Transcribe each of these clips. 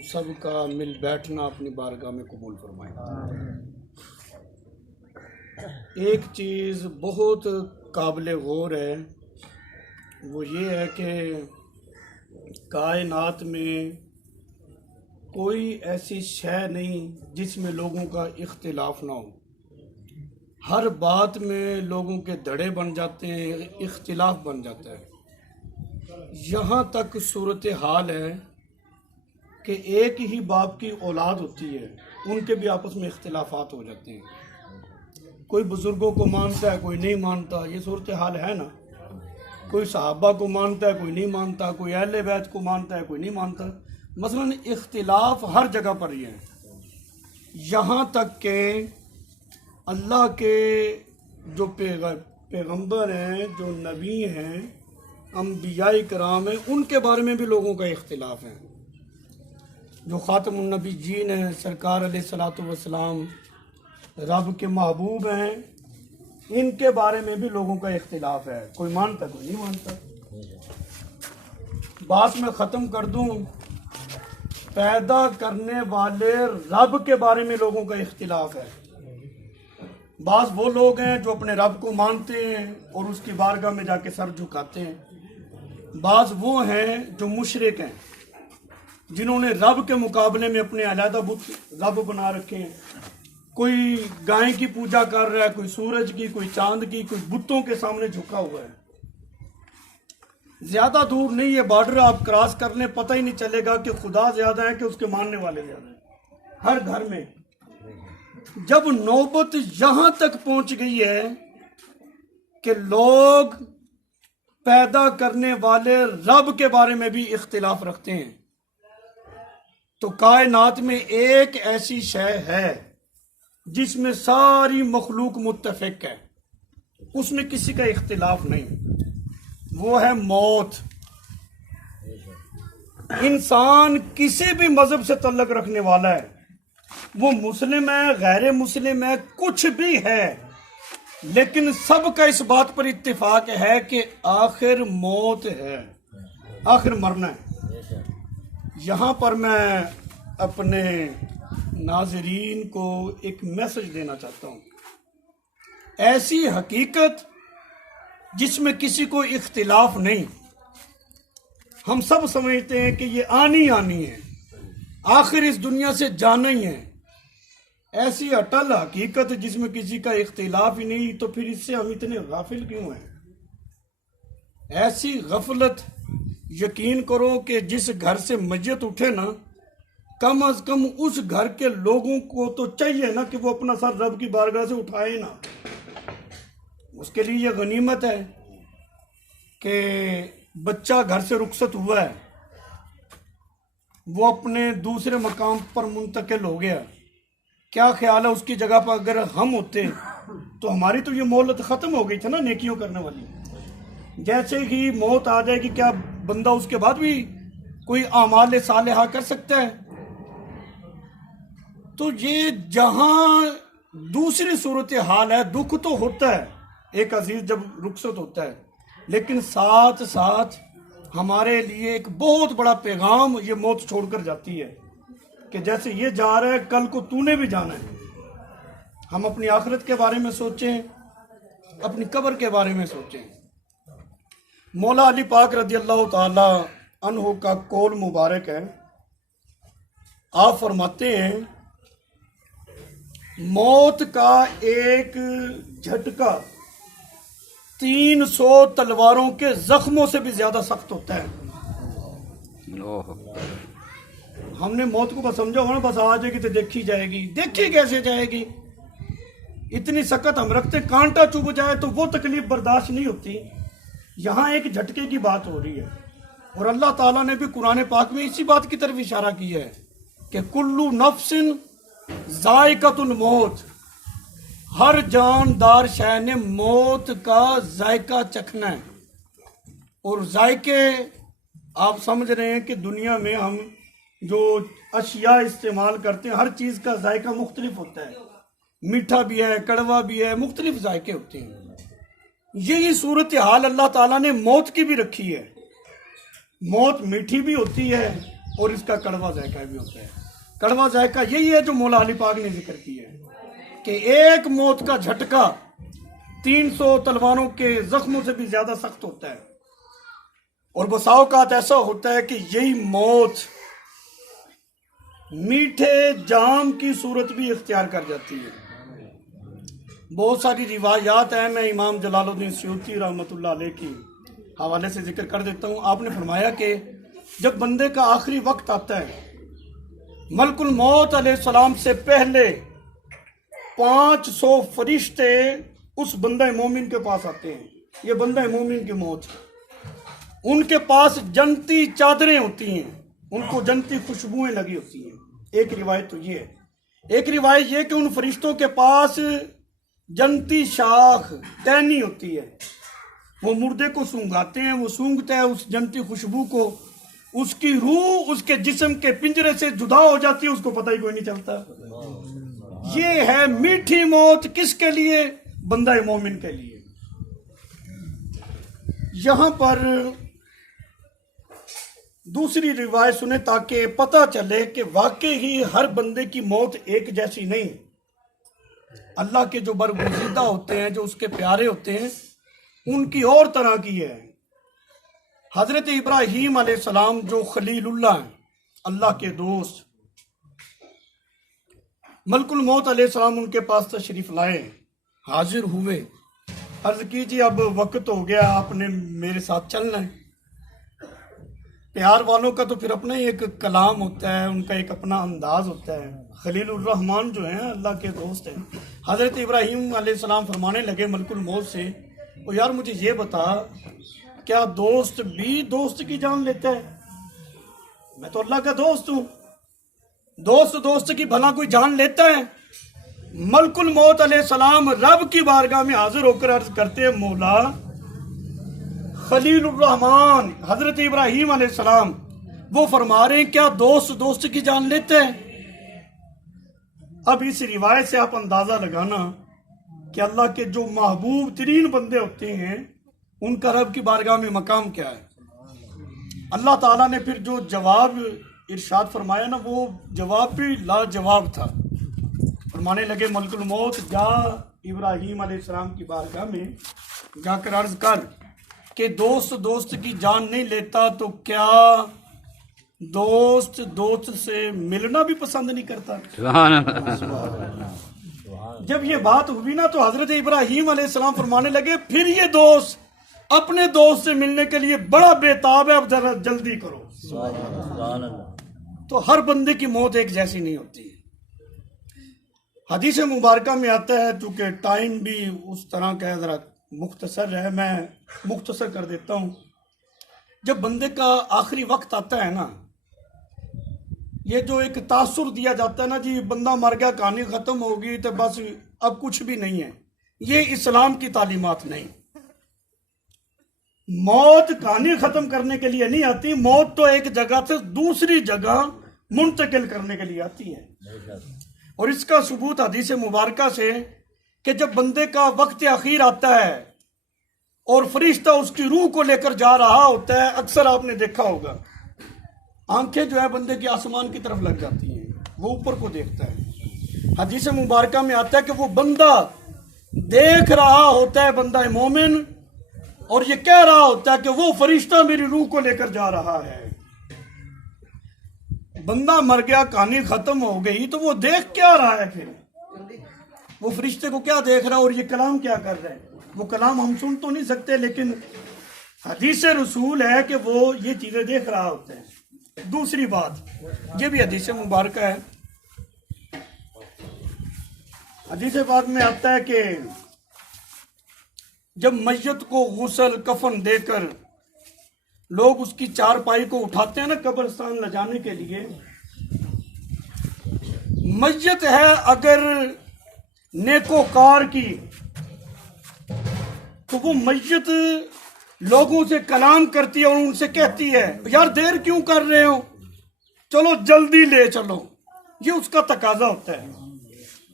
हम सब का मिल बैठना अपनी बारगाह में कबूल फरमाए। एक चीज़ बहुत काबिल गौर है, वो ये है कि कायनात में कोई ऐसी शय नहीं जिसमें लोगों का इख्तिलाफ ना हो। हर बात में लोगों के धड़े बन जाते हैं, इख्तिलाफ बन जाता है। यहाँ तक सूरत हाल है कि एक ही बाप की औलाद होती है, उनके भी आपस में इख्तिलाफात हो जाते हैं। कोई बुज़ुर्गों को मानता है, कोई नहीं मानता। ये सूरत हाल है ना। कोई सहाबा को मानता है, कोई नहीं मानता। कोई अहले बैत को मानता है, कोई नहीं मानता। मसलन इख्तिलाफ हर जगह पर ही है। यहाँ तक कि अल्लाह के जो पैगंबर हैं, जो नबी हैं, अंबिया कराम हैं, उनके बारे में भी लोगों का इख्तिलाफ है। जो ख़ातमुन नबीय्यीन हैं, सरकार अलैहिस्सलातु वस्सलाम रब के महबूब हैं, इनके बारे में भी लोगों का इख्तिलाफ है। कोई मानता, कोई नहीं मानता। बात मैं ख़त्म कर दूं, पैदा करने वाले रब के बारे में लोगों का इख्तिलाफ है। बाज़ वो लोग हैं जो अपने रब को मानते हैं और उसकी बारगाह में जाके सर झुकाते हैं। बाज़ वो हैं जो मुशरिक हैं, जिन्होंने रब के मुकाबले में अपने अलहदा बुत रब बना रखे हैं। कोई गाय की पूजा कर रहा है, कोई सूरज की, कोई चांद की, कोई बुतों के सामने झुका हुआ है। ज्यादा दूर नहीं है बॉर्डर, आप क्रॉस कर लें, पता ही नहीं चलेगा कि खुदा ज्यादा है कि उसके मानने वाले ज्यादा हैं। हर घर में जब नौबत यहां तक पहुंच गई है कि लोग पैदा करने वाले रब के बारे में भी इख्तिलाफ रखते हैं, तो कायनात में एक ऐसी शय है जिसमें सारी मखलूक मुत्तफिक है, उसमें किसी का इख्तिलाफ नहीं। वो है मौत। इंसान किसी भी मजहब से तल्लुक रखने वाला है, वो मुस्लिम है, गैर मुस्लिम है, कुछ भी है, लेकिन सबका इस बात पर इत्तिफाक है कि आखिर मौत है, आखिर मरना है। यहाँ पर मैं अपने नाज़रीन को एक मैसेज देना चाहता हूँ। ऐसी हकीकत जिसमें किसी को इख्तिलाफ नहीं, हम सब समझते हैं कि ये आनी है, आखिर इस दुनिया से जाना ही है। ऐसी अटल हकीकत जिसमें किसी का इख्तिलाफ ही नहीं, तो फिर इससे हम इतने गाफिल क्यों हैं? ऐसी गफलत, यकीन करो कि जिस घर से मैयत उठे ना, कम अज कम उस घर के लोगों को तो चाहिए ना कि वो अपना सर रब की बारगाह से उठाए ना। उसके लिए ये गनीमत है कि बच्चा घर से रुखसत हुआ है, वो अपने दूसरे मकाम पर मुंतकिल हो गया। क्या ख्याल है उसकी जगह पर अगर हम होते तो हमारी तो ये मोहलत ख़त्म हो गई थी ना नेकियों करने वाली। जैसे ही मौत आ जाएगी, क्या बंदा उसके बाद भी कोई आमाल सालेहा कर सकता है? तो ये जहां दूसरी सूरत हाल है, दुख तो होता है एक अजीज जब रुखसत होता है, लेकिन साथ साथ हमारे लिए एक बहुत बड़ा पैगाम ये मौत छोड़कर जाती है कि जैसे ये जा रहा है, कल को तूने भी जाना है। हम अपनी आखिरत के बारे में सोचें, अपनी कब्र के बारे में सोचें। मौला अली पाक रज़ी अल्लाह ताला अन्हु का कौल मुबारक है। आप फरमाते हैं, मौत का एक झटका 300 तलवारों के जख्मों से भी ज्यादा सख्त होता है। हमने मौत को बस समझा होना, बस आ जाएगी तो देखी जाएगी। देखी कैसे जाएगी? इतनी सख्त हम रखते, कांटा चुभ जाए तो वो तकलीफ बर्दाश्त नहीं होती। यहाँ एक झटके की बात हो रही है, और अल्लाह ताला ने भी कुरान पाक में इसी बात की तरफ इशारा किया है कि कुल्लू नफ्सिन जायकातुल मौत, हर जानदार शय ने मौत का जायका चखना है। और जायके आप समझ रहे हैं कि दुनिया में हम जो अशिया इस्तेमाल करते हैं, हर चीज़ का जायका मुख्तलिफ होता है। मीठा भी है, कड़वा भी है, मुख्तलिफ जायके होते हैं। यही सूरत हाल अल्लाह ताला ने मौत की भी रखी है। मौत मीठी भी होती है और इसका कड़वा जायका भी होता है। कड़वा जायका यही है जो मौला अली पाक ने जिक्र किया है कि एक मौत का झटका 300 तलवारों के जख्मों से भी ज्यादा सख्त होता है। और बसाओकात ऐसा होता है कि यही मौत मीठे जाम की सूरत भी इख्तियार कर जाती है। बहुत सारी रिवायात हैं, मैं इमाम जलालुद्दीन सयूती रहमतुल्लाह अलैह की हवाले से जिक्र कर देता हूँ। आपने फरमाया कि जब बंदे का आखिरी वक्त आता है, मलकुल मौत अलैहिस्सलाम से पहले 500 फरिश्ते उस बंदा मोमिन के पास आते हैं। ये बंदा मोमिन की मौत, उनके पास जन्नती चादरें होती हैं, उनको जन्नती खुशबुएं लगी होती हैं। एक रिवायत तो ये है। एक रिवायत ये कि उन फरिश्तों के पास जन्नती शाख टहनी होती है। वो मुर्दे को सूंघाते हैं, वो सूंघता है उस जन्नती खुशबू को, उसकी रूह उसके जिस्म के पिंजरे से जुदा हो जाती है, उसको पता ही कोई नहीं चलता। ये है मीठी मौत। किसके लिए? बंदा मोमिन के लिए। यहां पर दूसरी रिवायत सुने ताकि पता चले कि वाकई ही हर बंदे की मौत एक जैसी नहीं। अल्लाह के जो बरगुज़ीदा होते हैं, जो उसके प्यारे होते हैं, उनकी और तरह की है। हजरत इब्राहीम अलैहिस्सलाम जो खलीलुल्लाह हैं, अल्लाह के दोस्त, मलकुल मौत अलैहिस्सलाम उनके पास तशरीफ लाए, हाजिर हुए, अर्ज कीजिए अब वक्त हो गया, आपने मेरे साथ चलना है। प्यार वालों का तो फिर अपना ही एक कलाम होता है, उनका एक अपना अंदाज होता है। खलीलुर रहमान जो हैं अल्लाह के दोस्त हैं। हजरत इब्राहीम अलैहिस्सलाम फरमाने लगे मलकुल मौत से, ओ यार मुझे ये बता, क्या दोस्त भी दोस्त की जान लेता है? मैं तो अल्लाह का दोस्त हूं, दोस्त की भला कोई जान लेता है? मलकुल मौत अलैहिस्सलाम रब की बारगाह में हाजिर होकर अर्ज करते हैं, मौला खलीलुर रहमान हजरत इब्राहीम अलैहिस्सलाम वो फरमा रहे हैं क्या दोस्त की जान लेते हैं? अब इस रिवायत से आप अंदाजा लगाना कि अल्लाह के जो महबूब तरीन बंदे होते हैं उनका रब की बारगाह में मकाम क्या है। अल्लाह ताला ने फिर जो जवाब इरशाद फरमाया ना, वो जवाब भी लाजवाब था। फरमाने लगे मलकुल मौत जा इब्राहीम अलैहिस्सलाम की बारगाह में जाकर अर्ज कर कि दोस्त की जान नहीं लेता तो क्या दोस्त से मिलना भी पसंद नहीं करता। जब ये बात हुई ना तो हजरत इब्राहीम अलैहिस्सलाम फरमाने लगे फिर ये दोस्त अपने दोस्त से मिलने के लिए बड़ा बेताब है, अब जरा जल्दी करो। तो हर बंदे की मौत एक जैसी नहीं होती है। हदीस मुबारका में आता है, चूंकि टाइम भी उस तरह का है, जरा मुख्तसर है, मैं मुख्तसर कर देता हूँ। जब बंदे का आखिरी वक्त आता है ना, ये जो एक तासुर दिया जाता है ना जी, बंदा मर गया, कहानी खत्म होगी तो बस अब कुछ भी नहीं है, ये इस्लाम की तालीमात नहीं। मौत कहानी खत्म करने के लिए नहीं आती, मौत तो एक जगह से दूसरी जगह मुंतकिल करने के लिए आती है। और इसका सबूत हदीस मुबारका से कि जब बंदे का वक्त आखिर आता है और फरिश्ता उसकी रूह को लेकर जा रहा होता है, अक्सर आपने देखा होगा आंखें जो है बंदे की आसमान की तरफ लग जाती हैं, वो ऊपर को देखता है। हदीस मुबारका में आता है कि वो बंदा देख रहा होता है, बंदा मोमिन, और ये कह रहा होता है कि वो फरिश्ता मेरी रूह को लेकर जा रहा है। बंदा मर गया, कहानी खत्म हो गई, तो वो देख क्या रहा है? फिर वो फरिश्ते को क्या देख रहा है और ये कलाम क्या कर रहा है? वो कलाम हम सुन तो नहीं सकते, लेकिन हदीस रसूल है कि वो ये चीजें देख रहा होता है। दूसरी बात, ये भी हदीस मुबारक है। हदीस बाद में आता है कि जब मैयत को गुस्ल कफन देकर लोग उसकी चारपाई को उठाते हैं ना कब्रिस्तान ले जाने के लिए, मैयत है अगर नेकोकार की, तो वो मैयत लोगों से कलाम करती है और उनसे कहती है यार देर क्यों कर रहे हो, चलो जल्दी ले चलो। ये उसका तकाजा होता है।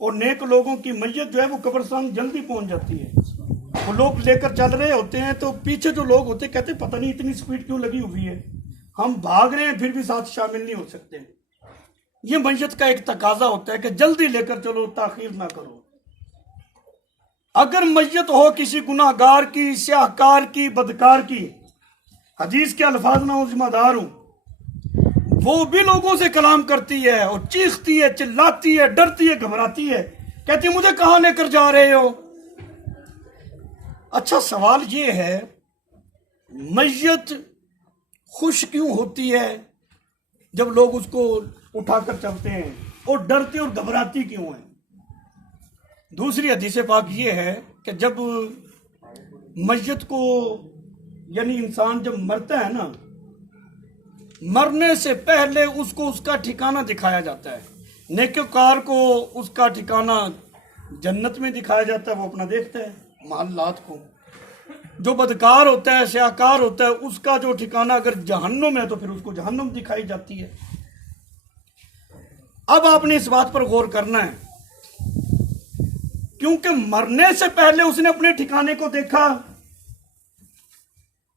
और नेक लोगों की मैयत जो है वो कब्रिस्तान जल्दी पहुंच जाती है। वो लोग लेकर चल रहे होते हैं तो पीछे जो लोग होते कहते पता नहीं इतनी स्पीड क्यों लगी हुई है, हम भाग रहे हैं फिर भी साथ शामिल नहीं हो सकते। ये मैयत का एक तकाजा होता है कि जल्दी लेकर चलो, ताखीर ना करो। अगर मैयत हो किसी गुनाहगार की, स्याहकार की, बदकार की, हदीस के अल्फाज ना हो जिम्मेदार हूं, वो भी लोगों से कलाम करती है और चीखती है, चिल्लाती है, डरती है, घबराती है, कहती है मुझे कहां लेकर जा रहे हो। अच्छा सवाल ये है, मैयत खुश क्यों होती है जब लोग उसको उठाकर चलते हैं, और डरती और घबराती क्यों है? दूसरी हदीस पाक ये है कि जब मैयत को, यानी इंसान जब मरता है ना, मरने से पहले उसको उसका ठिकाना दिखाया जाता है। नेककार को उसका ठिकाना जन्नत में दिखाया जाता है, वो अपना देखता है महल्लात को। जो बदकार होता है, स्याहकार होता है, उसका जो ठिकाना अगर जहन्नुम है तो फिर उसको जहन्नुम दिखाई जाती है। अब आपने इस बात पर गौर करना है, क्योंकि मरने से पहले उसने अपने ठिकाने को देखा।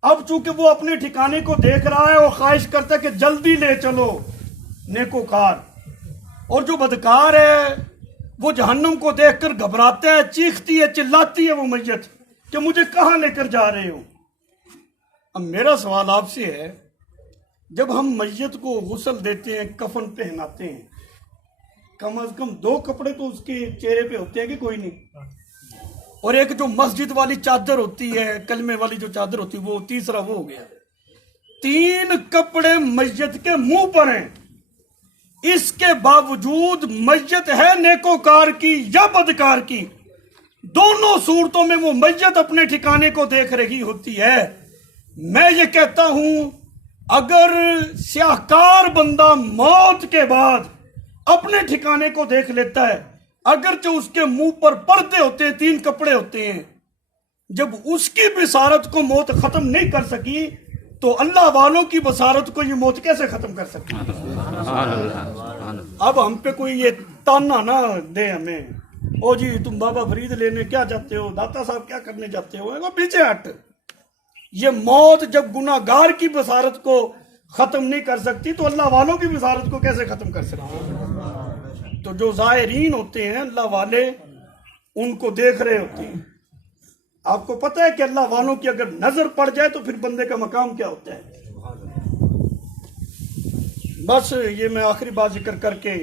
अब चूंकि वो अपने ठिकाने को देख रहा है और ख्वाहिश करता है कि जल्दी ले चलो नेकोकार, और जो बदकार है वो जहन्नुम को देखकर घबराता है, चीखती है, चिल्लाती है वो मैयत कि मुझे कहां लेकर जा रहे हो। अब मेरा सवाल आपसे है, जब हम मैयत को गुस्ल देते हैं, कफन पहनाते हैं, कम से कम 2 कपड़े तो उसके चेहरे पे होते हैं कि कोई नहीं, और एक जो मस्जिद वाली चादर होती है, कलमे वाली जो चादर होती है, वो तीसरा वो हो गया। 3 कपड़े मैयत के मुंह पर हैं। इसके बावजूद मैयत है नेकोकार की या बदकार की, दोनों सूरतों में वो मैयत अपने ठिकाने को देख रही होती है। मैं ये कहता हूं, अगर स्याहकार बंदा मौत के बाद अपने ठिकाने को देख लेता है, अगरचे उसके मुंह पर पर्दे होते हैं, 3 कपड़े होते हैं, जब उसकी बसारत को मौत खत्म नहीं कर सकी, तो अल्लाह वालों की बसारत को ये मौत कैसे खत्म कर सकती है? अब हम पे कोई ये ताना ना दे हमें, ओ जी तुम बाबा फरीद लेने क्या जाते हो, दाता साहब क्या करने जाते हो, वो पीछे हट। ये मौत जब गुनाहगार की बसारत को खत्म नहीं कर सकती, तो अल्लाह वालों की बसारत को कैसे खत्म कर सकती है? तो जो ज़ाहिरीन होते हैं, अल्लाह वाले उनको देख रहे होते हैं। आपको पता है कि अल्लाह वालों की अगर नजर पड़ जाए तो फिर बंदे का मकाम क्या होता है। बस ये मैं आखिरी बात जिक्र करके,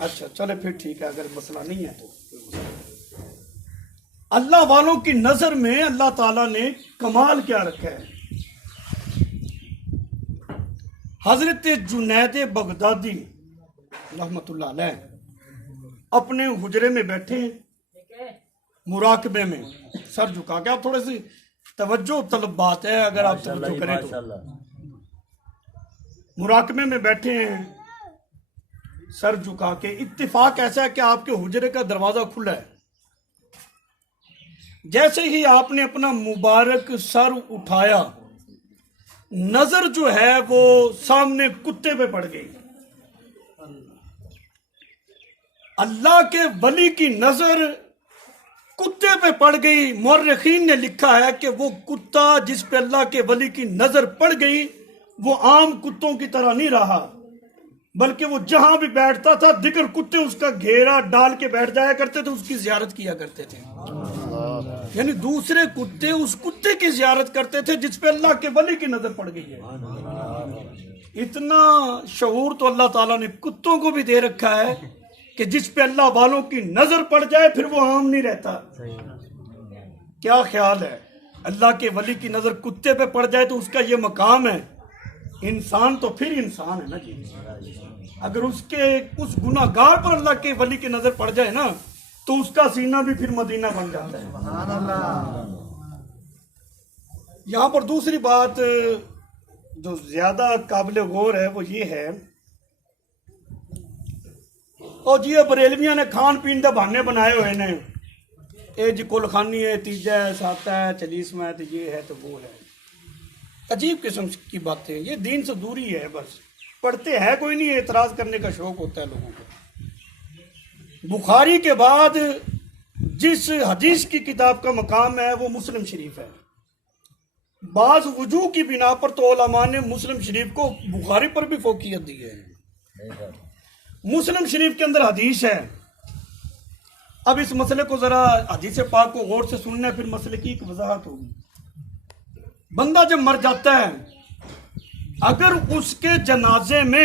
अच्छा चले फिर ठीक है, अगर मसला नहीं है तो। अल्लाह वालों की नजर में अल्लाह ताला ने कमाल क्या रखा है। हजरत जुनैद बगदादी रहमतुल्लाह अलैह अपने हुजरे में बैठे मुराकबे में सर झुका के, आप थोड़े सी तवज्जो तलब बात है, अगर आप तवज्जो करें तो। मुराकबे में बैठे हैं सर झुका के, इत्तिफाक ऐसा है कि आपके हुजरे का दरवाजा खुला है। जैसे ही आपने अपना मुबारक सर उठाया, नजर जो है वो सामने कुत्ते पे पड़ गई। अल्लाह के वली की नजर कुत्ते पे पड़ गई। मुर्रिखीन ने लिखा है कि वो कुत्ता जिस पे अल्लाह के वली की नजर पड़ गई, वो आम कुत्तों की तरह नहीं रहा, बल्कि वो जहां भी बैठता था दिगर कुत्ते उसका घेरा डाल के बैठ जाया करते थे, उसकी जियारत किया करते थे। यानी दूसरे कुत्ते उस कुत्ते की जियारत करते थे जिस पे अल्लाह के वली की नजर पड़ गई है। इतना शऊर तो अल्लाह ताला ने कुत्तों को भी दे रखा है कि जिस पे अल्लाह वालों की नजर पड़ जाए फिर वो आम नहीं रहता। क्या ख्याल है, अल्लाह के वली की नजर कुत्ते पे पड़ जाए तो उसका ये मकाम है। इंसान तो फिर इंसान है ना जी। अगर उसके उस गुनाहगार पर अल्लाह के वली की नजर पड़ जाए ना, तो उसका सीना भी फिर मदीना बन जाता है। यहां पर दूसरी बात जो ज्यादा काबिल गौर है वो ये है, और जी बरेलवियां ने खान पीन के बहाने बनाए हुए ने, ये जी कुलखानी है, तीजा है, साता है, चलीसवा है, तो ये है तो वो है। अजीब किस्म की बातें, ये दीन से दूरी है। बस पढ़ते हैं कोई नहीं, एतराज करने का शौक होता है लोगों को। बुखारी के बाद जिस हदीस की किताब का मकाम है वो मुस्लिम शरीफ है। बाज वजू की बिना पर तो उलमा ने मुस्लिम शरीफ को बुखारी पर भी फोकियत दी है। मुस्लिम शरीफ के अंदर हदीस है। अब इस मसले को जरा हदीस पाक को गौर से सुनना, फिर मसले की एक वजाहत होगी। बंदा जब मर जाता है, अगर उसके जनाजे में